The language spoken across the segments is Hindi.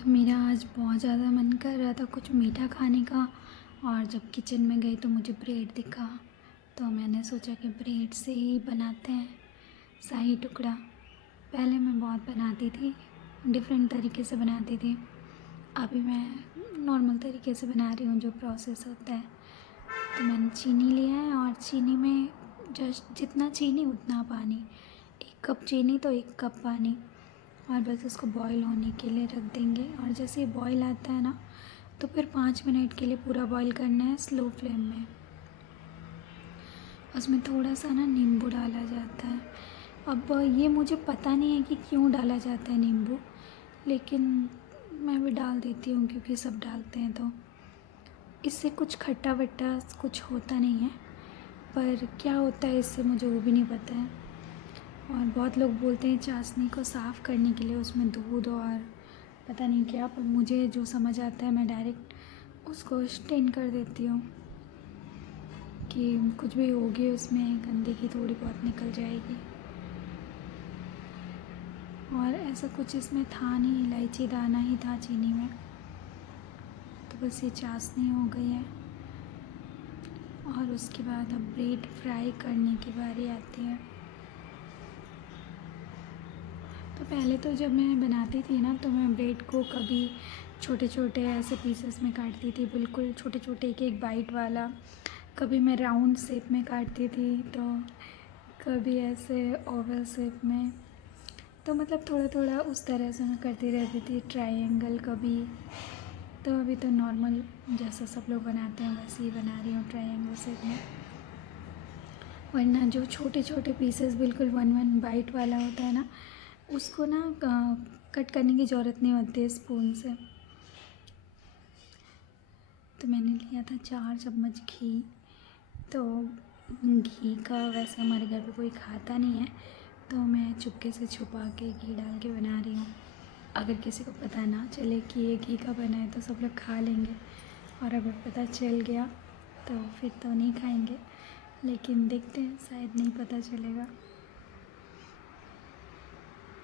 तो मेरा आज बहुत ज़्यादा मन कर रहा था कुछ मीठा खाने का। और जब किचन में गई तो मुझे ब्रेड दिखा। तो मैंने सोचा कि ब्रेड से ही बनाते हैं शाही टुकड़ा। पहले मैं बहुत बनाती थी, डिफरेंट तरीके से बनाती थी। अभी मैं नॉर्मल तरीके से बना रही हूँ, जो प्रोसेस होता है। तो मैंने चीनी लिया है और चीनी में जस्ट जितना चीनी उतना पानी। 1 कप चीनी तो 1 कप पानी। और बस उसको बॉईल होने के लिए रख देंगे। और जैसे ये बॉईल आता है ना, तो फिर 5 मिनट के लिए पूरा बॉईल करना है स्लो फ्लेम में। उसमें थोड़ा सा ना नींबू डाला जाता है। अब ये मुझे पता नहीं है कि क्यों डाला जाता है नींबू, लेकिन मैं भी डाल देती हूँ क्योंकि सब डालते हैं। तो इससे कुछ खट्टा वट्टा कुछ होता नहीं है, पर क्या होता है इससे मुझे वो भी नहीं पता है। और बहुत लोग बोलते हैं चाशनी को साफ़ करने के लिए उसमें दूध और पता नहीं क्या, पर मुझे जो समझ आता है मैं डायरेक्ट उसको स्टेन कर देती हूँ कि कुछ भी होगी उसमें गंदगी थोड़ी बहुत निकल जाएगी। और ऐसा कुछ इसमें था नहीं, इलायची दाना ही था चीनी में। तो बस ये चाशनी हो गई है। और उसके बाद अब ब्रेड फ्राई करने की बारी आती है। तो पहले तो जब मैं बनाती थी ना, तो मैं ब्रेड को कभी छोटे छोटे ऐसे पीसेस में काटती थी, बिल्कुल छोटे छोटे, एक एक बाइट वाला। कभी मैं राउंड शेप में काटती थी, तो कभी ऐसे ओवल शेप में। तो मतलब थोड़ा थोड़ा उस तरह से मैं करती रहती थी, ट्रायंगल कभी। तो अभी तो नॉर्मल जैसा सब लोग बनाते हैं वैसे ही बना रही हूँ, ट्रायंगल शेप में। वरना जो छोटे छोटे पीसेस बिल्कुल 1 बाइट वाला होता है ना, उसको ना कट करने की ज़रूरत नहीं होती है स्पून से। तो मैंने लिया था 4 चम्मच घी। तो घी का वैसे हमारे घर पे कोई खाता नहीं है, तो मैं चुपके से छुपा के घी डाल के बना रही हूँ। अगर किसी को पता ना चले कि ये घी का बना है तो सब लोग खा लेंगे, और अगर पता चल गया तो फिर तो नहीं खाएंगे। लेकिन देखते हैं, शायद नहीं पता चलेगा,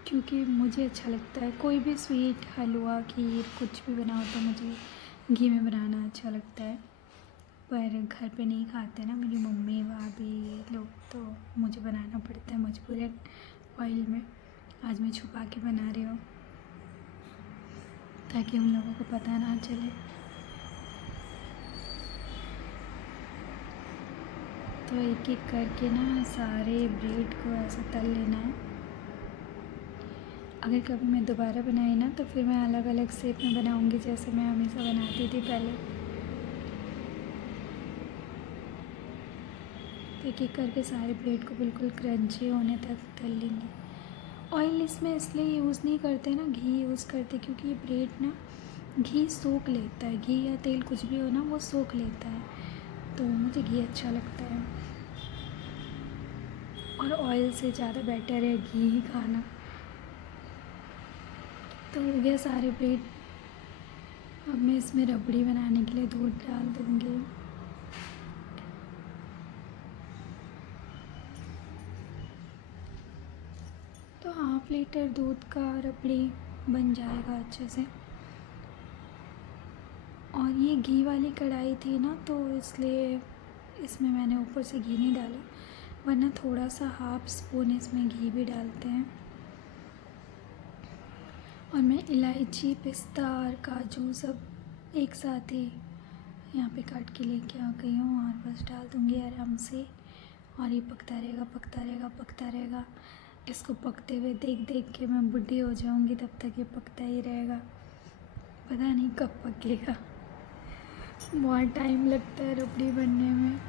क्योंकि मुझे अच्छा लगता है कोई भी स्वीट, हलवा, खीर कुछ भी बनाओ तो मुझे घी में बनाना अच्छा लगता है। पर घर पे नहीं खाते ना मेरी मम्मी भाभी लोग, तो मुझे बनाना पड़ता है मजबूरन ऑयल में। आज मैं छुपा के बना रही हूँ ताकि उन लोगों को पता ना चले। तो एक एक करके ना सारे ब्रेड को ऐसे तल लेना है। अगर कभी मैं दोबारा बनाई ना, तो फिर मैं अलग अलग शेप में बनाऊँगी, जैसे मैं हमेशा बनाती थी पहले। तो एक एक करके सारे ब्रेड को बिल्कुल क्रंची होने तक तल लेंगे। ऑयल इसमें इसलिए यूज़ नहीं करते ना, घी यूज़ करते, क्योंकि ये ब्रेड ना घी सोख लेता है। घी या तेल कुछ भी हो ना, वो सोख लेता है। तो मुझे घी अच्छा लगता है, और ऑयल से ज़्यादा बेटर है घी ही खाना। तो हो गया सारे ब्रेड। अब मैं इसमें रबड़ी बनाने के लिए दूध डाल दूँगी। तो 1/2 लीटर दूध का रबड़ी बन जाएगा अच्छे से। और ये घी वाली कढ़ाई थी ना, तो इसलिए इसमें मैंने ऊपर से घी नहीं डाला, वरना थोड़ा सा 1/2 स्पून इसमें घी भी डालते हैं। और मैं इलायची, पिस्ता और काजू सब एक साथ ही यहाँ पे काट के लेके आ गई हूँ, और बस डाल दूँगी आराम से। और ये पकता रहेगा, पकता रहेगा, पकता रहेगा। इसको पकते हुए देख देख के मैं बुढ़ी हो जाऊँगी, तब तक ये पकता ही रहेगा। पता नहीं कब पकेगा। बहुत टाइम लगता है रबड़ी बनने में,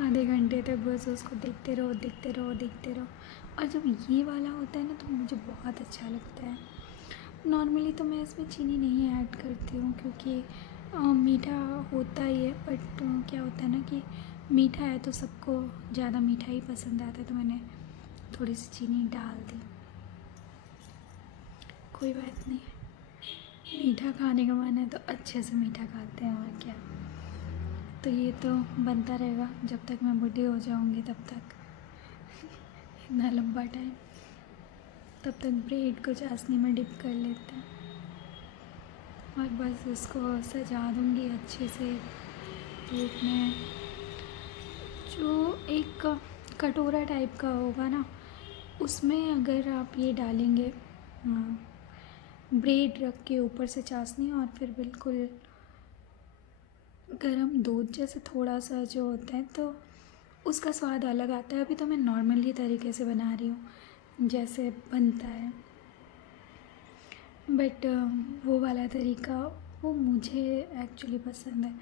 आधे घंटे तक बस उसको देखते रहो, देखते रहो, देखते रहो। और जब ये वाला होता है ना, तो मुझे बहुत अच्छा लगता है। नॉर्मली तो मैं इसमें चीनी नहीं ऐड करती हूँ, क्योंकि मीठा होता ही है। बट क्या होता है ना कि मीठा है तो सबको ज़्यादा मीठा ही पसंद आता है, तो मैंने थोड़ी सी चीनी डाल दी। कोई बात नहीं, मीठा खाने का मन है तो अच्छे से मीठा खाते हैं, और क्या। तो ये तो बनता रहेगा जब तक मैं बूढ़ी हो जाऊँगी, तब तक। इतना लंबा टाइम। तब तक ब्रेड को चाशनी में डिप कर लेते हैं। और बस उसको सजा दूँगी अच्छे से धूप में। जो एक कटोरा टाइप का होगा ना, उसमें अगर आप ये डालेंगे ब्रेड रख के ऊपर से चाशनी, और फिर बिल्कुल गरम दूध जैसे थोड़ा सा जो होता है, तो उसका स्वाद अलग आता है। अभी तो मैं नॉर्मली तरीके से बना रही हूँ जैसे बनता है, बट वो वाला तरीका वो मुझे एक्चुअली पसंद है,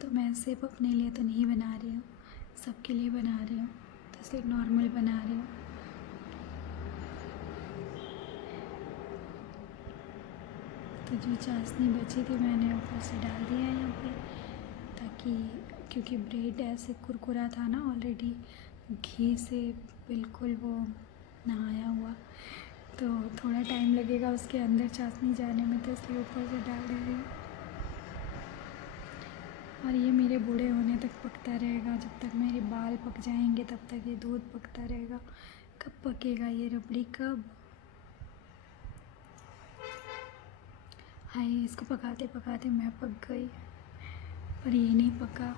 तो मैं सिर्फ अपने लिए तो नहीं बना रही हूँ, सबके लिए बना रही हूँ, तो सिर्फ नॉर्मल बना रही हूँ। तो जो चाशनी बची थी मैंने ऊपर से डाल दिया है यहाँ पे, ताकि क्योंकि ब्रेड ऐसे कुरकुरा था ना ऑलरेडी, घी से बिल्कुल वो नहाया हुआ, तो थोड़ा टाइम लगेगा उसके अंदर चाशनी जाने में, तो इसलिए ऊपर से डाल दे रही हूँ। और ये मेरे बूढ़े होने तक पकता रहेगा, जब तक मेरे बाल पक जाएंगे तब तक ये दूध पकता रहेगा। कब पकेगा ये रबड़ी, कब? हाय, इसको पकाते पकाते मैं पक गई, पर ये नहीं पका।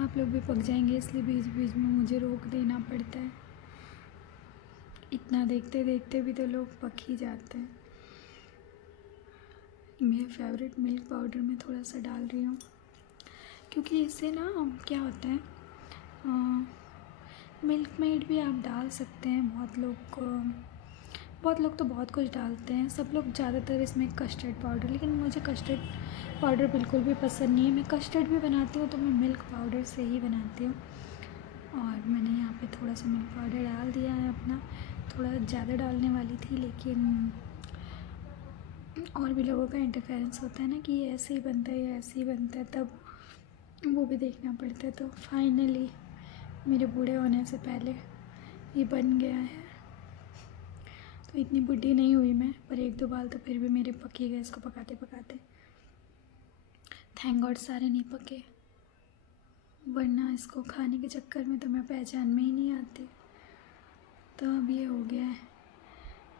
आप लोग भी पक जाएंगे, इसलिए बीच बीच में मुझे रोक देना पड़ता है। इतना देखते देखते भी तो लोग पक ही जाते हैं। मेरे फेवरेट मिल्क पाउडर में थोड़ा सा डाल रही हूँ, क्योंकि इससे ना क्या होता है, मिल्क मेड भी आप डाल सकते हैं। बहुत लोग तो बहुत कुछ डालते हैं, सब लोग ज़्यादातर इसमें कस्टर्ड पाउडर, लेकिन मुझे कस्टर्ड पाउडर बिल्कुल भी पसंद नहीं है। मैं कस्टर्ड भी बनाती हूँ तो मैं मिल्क पाउडर से ही बनाती हूँ। और मैंने यहाँ पे थोड़ा सा मिल्क पाउडर डाल दिया है अपना, थोड़ा ज़्यादा डालने वाली थी, लेकिन और भी लोगों का इंटरफेरेंस होता है ना कि ये ऐसे ही बनता है, ये ऐसे ही बनता है, तब वो भी देखना पड़ता है। तो फाइनली मेरे बूढ़े होने से पहले ये बन गया है। तो इतनी बुढ़ी नहीं हुई मैं, पर 1-2 बाल तो फिर भी मेरे पक ही गए इसको पकाते पकाते। थैंक गॉड सारे नहीं पके, वरना इसको खाने के चक्कर में तो मैं पहचान में ही नहीं आती। तो अब ये हो गया है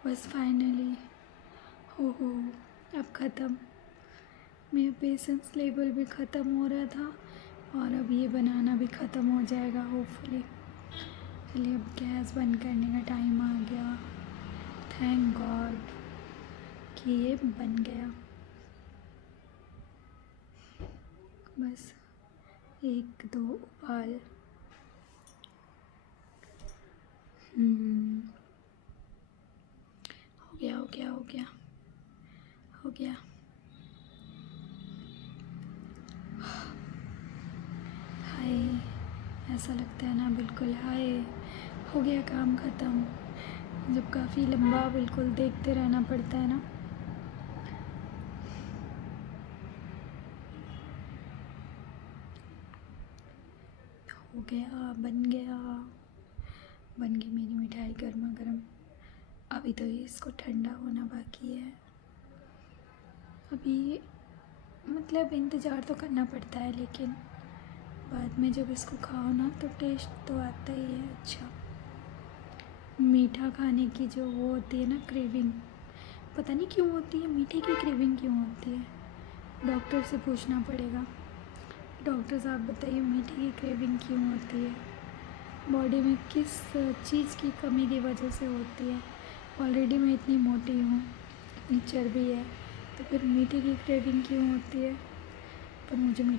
बस फाइनली। हो अब ख़त्म, मेरा पेशेंस लेवल भी ख़त्म हो रहा था, और अब ये बनाना भी ख़त्म हो जाएगा होपफुली। चलिए अब गैस बंद करने का टाइम आ गया। थैंक गॉड कि ये बन गया। बस 1-2 उबाल। हो गया हो गया हो गया हो गया। हाय, ऐसा लगता है ना बिल्कुल, हाय हो गया काम ख़त्म। जब काफ़ी लंबा बिल्कुल देखते रहना पड़ता है ना। हो गया, बन गई मेरी मिठाई गर्मा गर्म। अभी तो ये इसको ठंडा होना बाकी है। अभी मतलब इंतज़ार तो करना पड़ता है, लेकिन बाद में जब इसको खाओ ना तो टेस्ट तो आता ही है अच्छा। मीठा खाने की जो वो होती है ना क्रेविंग, पता नहीं क्यों होती है, मीठे की क्रेविंग क्यों होती है, डॉक्टर से पूछना पड़ेगा। डॉक्टर साहब बताइए मीठे की क्रेविंग क्यों होती है, बॉडी में किस चीज़ की कमी की वजह से होती है। ऑलरेडी मैं इतनी मोटी हूँ, इतनी चर्बी है, तो फिर मीठे की क्रेविंग क्यों होती है। पर मुझे मीठा